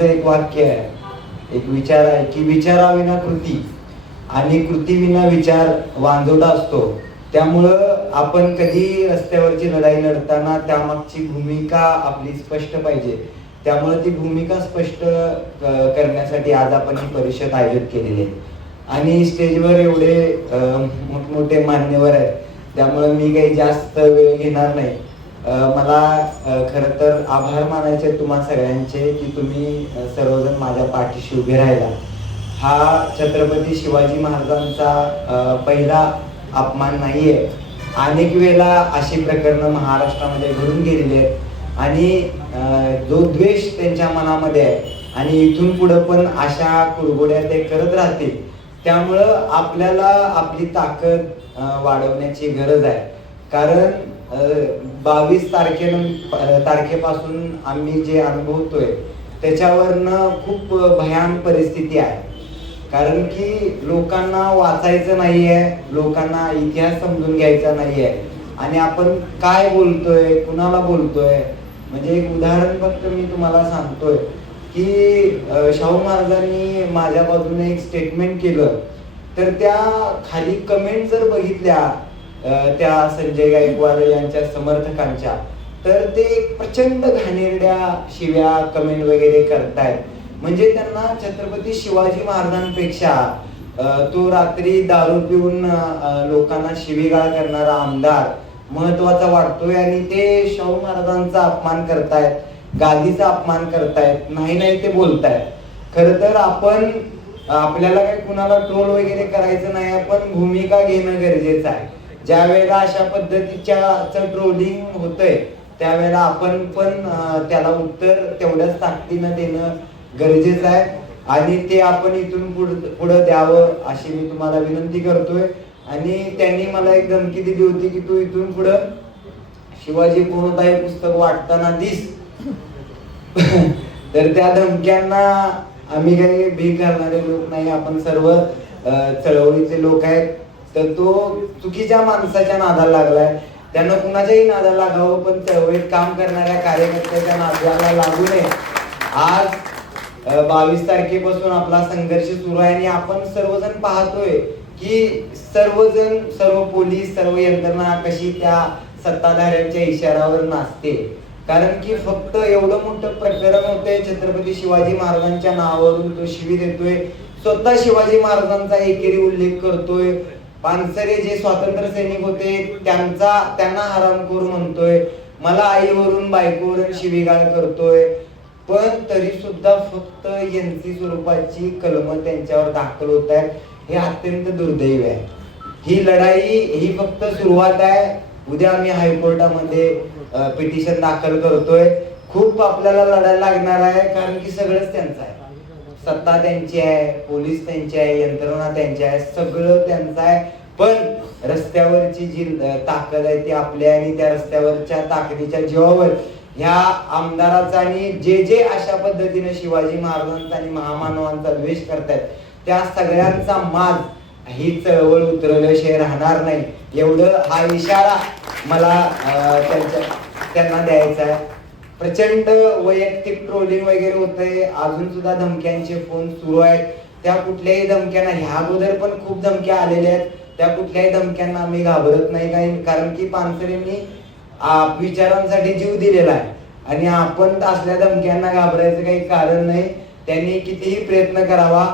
एक वाक्य आहे, एक विचार आहे की विचाराविना कृती आणि कृतीविना विचार वांजोटा असतो. त्यामुळं आपण कधी रस्त्यावरची लढाई लढताना त्यामागची भूमिका आपली स्पष्ट पाहिजे. त्यामुळे ती भूमिका स्पष्ट करण्यासाठी आज आपण ही परिषद आयोजित केलेली आहे. आणि स्टेजवर एवढे मोठमोठे मान्यवर आहेत, त्यामुळे मी काही जास्त वेळ घेणार नाही. मला खरं तर आभार मानायचे तुम्हा सगळ्यांचे की तुम्ही सर्वजण माझ्या पाठीशी उभे राहिला. हा छत्रपती शिवाजी महाराजांचा पहिला अपमान नाहीये. अनेक वेळेला अशी प्रकरणं महाराष्ट्रामध्ये घडून गेलेली आहेत आणि जो द्वेष त्यांच्या मनामध्ये आहे आणि इथून पुढे पण अशा कुरघोड्या ते करत राहतील. त्यामुळं आपल्याला आपली ताकद वाढवण्याची गरज आहे. कारण 22 तारखेपासून आम्ही जे अनुभवतोय त्याच्यावरनं खूप भयान परिस्थिती आहे. कारण की लोकांना वाचायचं नाहीये, लोकांना इतिहास समजून घ्यायचा नाहीये आणि आपण काय बोलतोय, कुणाला बोलतोय. म्हणजे एक उदाहरण फक्त मी तुम्हाला सांगतोय की शाहू महाराजांनी माझ्या बाजूने एक स्टेटमेंट केलं, तर त्या खाली कमेंट जर बघितल्या त्या संजय गायकवाड यांच्या समर्थकांच्या, तर ते प्रचंड घाणेरड्या शिव्या कमेंट वगैरे करतायत. म्हणजे त्यांना छत्रपती शिवाजी महाराजांपेक्षा तो रात्री दारू पिऊन लोकांना शिवीगाळ करणारा आमदार महत्वाचा वाटतोय आणि ते शाहू महाराजांचा अपमान करतायत, गादीचा अपमान करतायत, नाही ते बोलतायत. खरं तर आपल्याला काही कुणाला ट्रोल वगैरे करायचं नाही, आपण भूमिका घेणं गरजेचं आहे. ज्या वेळेला अशा पद्धतीच्या ट्रोलिंग होतंय त्यावेळेला आपण पण त्याला उत्तर तेवढ्याच ताकदीनं देणं गरजेचं आहे आणि ते आपण इथून पुढे द्यावं अशी मी तुम्हाला विनंती करतोय. आणि त्यांनी मला एक धमकी दिली होती की तू इथून पुढे शिवाजी कोणताही पुस्तक वाटताना दिस. तर त्या धमक्यांना आम्ही काही भीक घालणारे लोक नाही, आपण सर्व चळवळीचे लोक आहेत. तर तो चुकीच्या माणसाच्या नादाला लागलाय. त्यानं कुणाच्याही नादाला लागावं, पण चळवळीत काम करणाऱ्या कार्यकर्त्याच्या नादाला लागू नये. आज 22 तारखेपासून आपला संघर्ष सुरू आहे आणि आपण सर्वजण पाहतोय की सर्व पोलीस, सर्व यंत्रणा कशी त्या सत्ताधाऱ्यांच्या इशाऱ्यावर नाचते. कारण की फक्त एवढं मोठं प्रकरण होतंय, छत्रपती शिवाजी महाराजांच्या नावावरून तो शिवी देतोय, स्वतः शिवाजी महाराजांचा एकेरी उल्लेख करतोय, पानसरे जे स्वातंत्र्य सैनिक होते त्यांना हरामखोर म्हणतोय, मला आईवरून बायकोवरून शिवीगाळ करतोय. पण तरी सुद्धा फक्त एनसी स्वरूपाची कलम त्यांच्यावर दाखल होत आहेत. हे अत्यंत दुर्दैव आहे. ही लढाई ही फक्त सुरुवात आहे. उद्या आम्ही हायकोर्टामध्ये पिटिशन दाखल करतोय. खूप आपल्याला लढायला लागणार आहे, कारण की सगळंच त्यांचं आहे. सत्ता त्यांची आहे, पोलीस त्यांची आहे, यंत्रणा त्यांची आहे, सगळं त्यांचं आहे. पण रस्त्यावरची जी ताकद आहे ती आपली आहे आणि त्या रस्त्यावरच्या ताकदीच्या जीवावर ह्या आमदाराचा आणि जे अशा पद्धतीने शिवाजी महाराजांचा आणि महामानवांचा द्वेष करतायत त्या सगळ्यांचा माज ही चळवळ उतरवल्याशिवाय राहणार नाही. एवढं हा इशारा मला त्यांना द्यायचा आहे. प्रचंड वैयक्तिक ट्रोलिंग वगैरे होतंय, अजून सुद्धा धमक्यांचे फोन सुरू आहेत. त्या कुठल्याही धमक्यांना, ह्या अगोदर पण खूप धमक्या आलेल्या आहेत, त्या कुठल्याही धमक्यांना आम्ही घाबरत नाही. कारण की पानसरेंनी विचारांसाठी जीव दिलेला आहे आणि आपण असल्या धमक्यांना घाबरायचं काही कारण नाही. त्यांनी कितीही प्रयत्न करावा.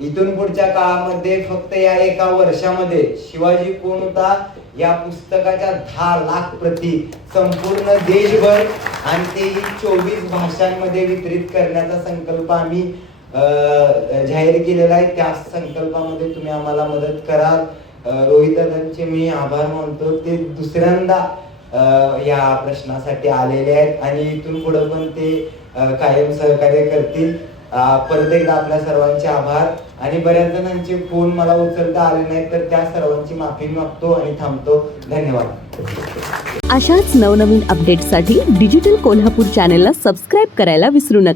इथून पुढच्या काळामध्ये फक्त या एका वर्षामध्ये शिवाजी कोण होता या पुस्तकाच्या 10 लाख प्रती संपूर्ण देशभर आणि तेही 24 भाषांमध्ये वितरित करण्याचा संकल्प आम्ही जाहीर केलेला आहे. त्या संकल्पामध्ये तुम्ही आम्हाला मदत कराल. रोहित दादांचे मी आभार मानतो. ते दुसऱ्यांदा या प्रश्नासाठी आलेले आहेत आणि इथून पुढे पण ते कायम सहकार्य करतील. परत एकदा आपल्या सर्वांचे आभार. आणि बऱ्याच जणांचे फोन मला उचलता आले नाहीत, तर त्या सर्वांची माफी मागतो आणि थांबतो. धन्यवाद. अशाच नवनवीन अपडेट्ससाठी डिजिटल कोल्हापूर चॅनेलला सबस्क्राईब करायला विसरू नका.